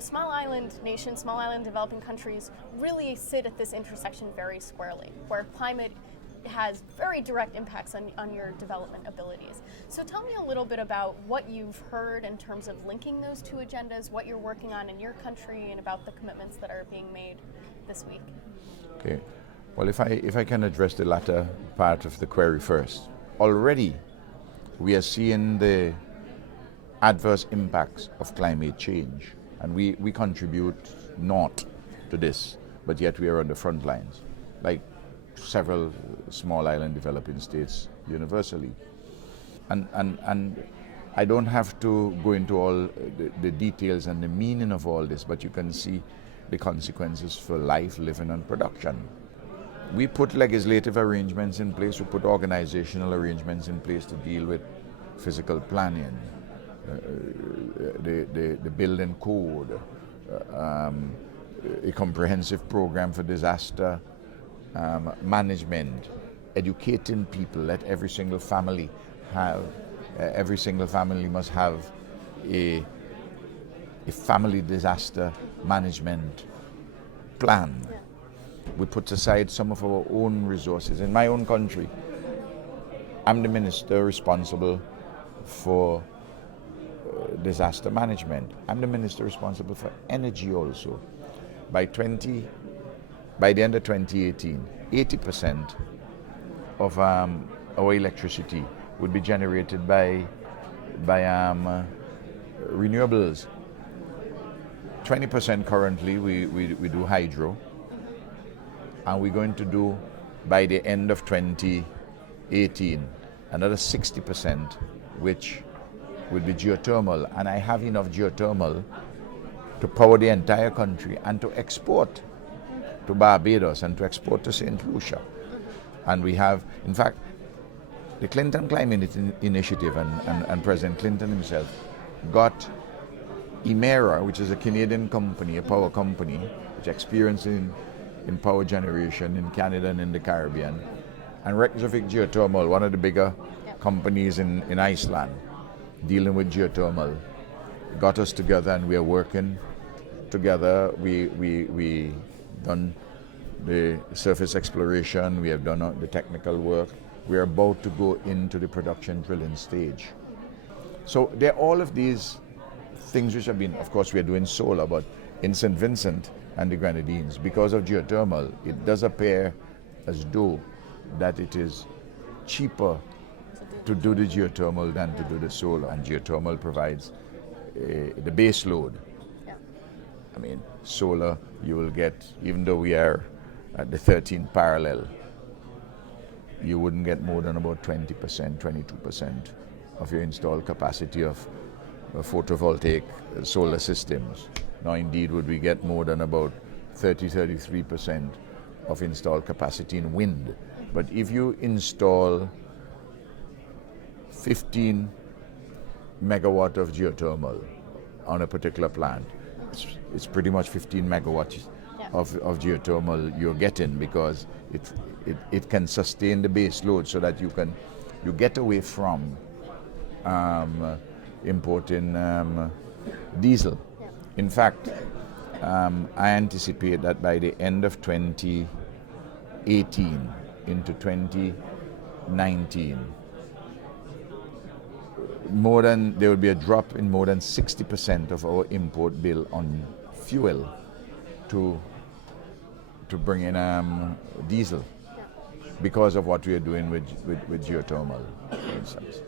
small island nations, small island developing countries really sit at this intersection very squarely, where climate has very direct impacts on your development abilities. So tell me a little bit about what you've heard in terms of linking those two agendas, what you're working on in your country, and about the commitments that are being made this week. Okay. Well, if I can address the latter part of the query first. Already, we are seeing the adverse impacts of climate change, and we contribute not to this, but yet we are on the front lines, like several small island developing states universally. And I don't have to go into all the details and the meaning of all this, but you can see the consequences for life, living, and production. We put legislative arrangements in place, we put organizational arrangements in place to deal with physical planning, the building code, a comprehensive program for disaster management, educating people. Let every single family must have a family disaster management plan. Yeah. We put aside some of our own resources. In my own country, I'm the minister responsible for disaster management. I'm the minister responsible for energy also. By the end of 2018, 80% of our electricity would be generated by renewables. 20% currently we do hydro, and we're going to do, by the end of 2018, another 60%, which would be geothermal. And I have enough geothermal to power the entire country and to export to Barbados and to export to St. Lucia. And we have, in fact, the Clinton Climate Initiative and President Clinton himself got Emera, which is a Canadian company, a power company, which experienced in power generation in Canada and in the Caribbean, and Reykjavik Geothermal, one of the bigger companies in Iceland, dealing with geothermal, got us together, and we are working together. We done the surface exploration, we have done the technical work. We are about to go into the production drilling stage. So there are all of these things which have been, of course we are doing solar, but in St. Vincent and the Grenadines, because of geothermal, it does appear as though that it is cheaper to do the geothermal than to do the solar. And geothermal provides the base load. Yeah. I mean, solar, you will get, even though we are at the 13th parallel, you wouldn't get more than about 20%, 22% of your installed capacity of photovoltaic solar systems. Now, indeed, would we get more than about 33% of installed capacity in wind. But if you install 15 megawatt of geothermal on a particular plant, it's pretty much 15 megawatts of geothermal you're getting, because it can sustain the base load, so that you get away from importing diesel. Yeah. In fact, I anticipate that by the end of 2018 into 2019, there will be a drop in more than 60% of our import bill on fuel to bring in diesel, because of what we are doing with geothermal, for instance.